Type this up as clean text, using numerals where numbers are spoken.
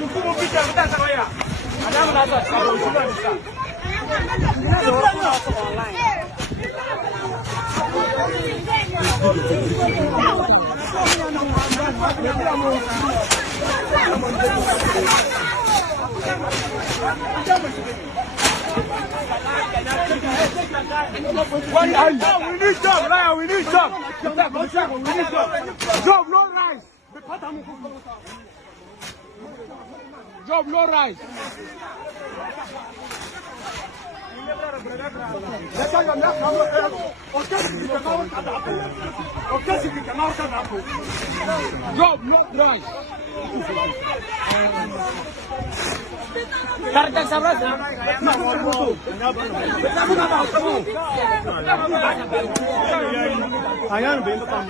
We need job, Lion, we need job. We need job. Job, no rice. Job, no rice. Job, no rice. Karena sabra ayan ben tam